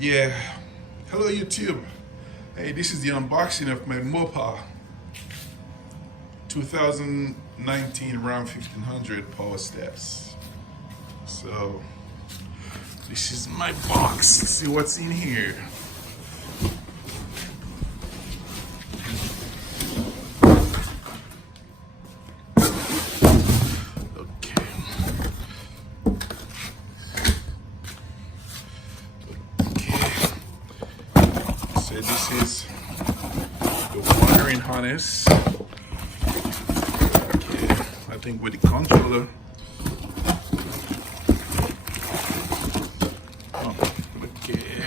Yeah, hello YouTube. Hey, this is the unboxing of my Mopar 2019 Ram 1500 Power Steps. So, this is my box. Let's see what's in here. So this is the wiring harness. Okay, I think with the controller. Oh, okay.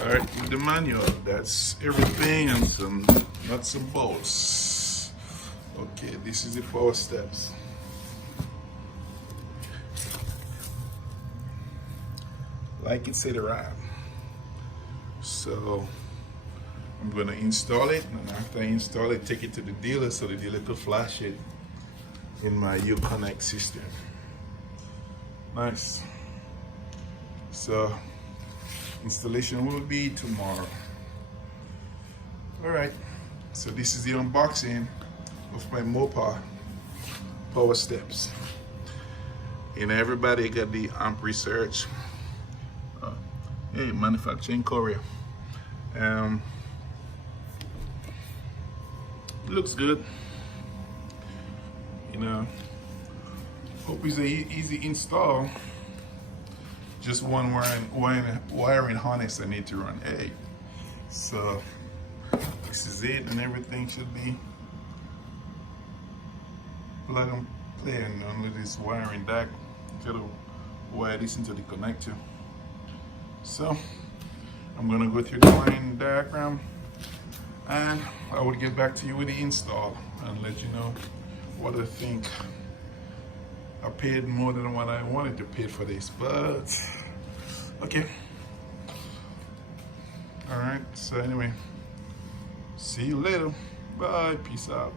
Alright, with the manual, that's everything, and some nuts and bolts. Okay, this is the power steps. Like it said, Ram. So I'm gonna install it, and after I install it, take it to the dealer so the dealer could flash it in my Uconnect system. Nice. So installation will be tomorrow. All right. So this is the unboxing of my Mopar power steps. And everybody got the amp research. Hey, manufacturing Korea. Looks good. You know, hope it's an easy install. Just one wiring harness I need to run. Hey, so this is it, and everything should be plug and play. And only this wiring back, gotta wire this into the connector. So I'm gonna go through the wiring diagram, and I will get back to you with the install and let you know what I think. I paid more than what I wanted to pay for this, but okay. All right, so anyway, see you later. Bye, peace out.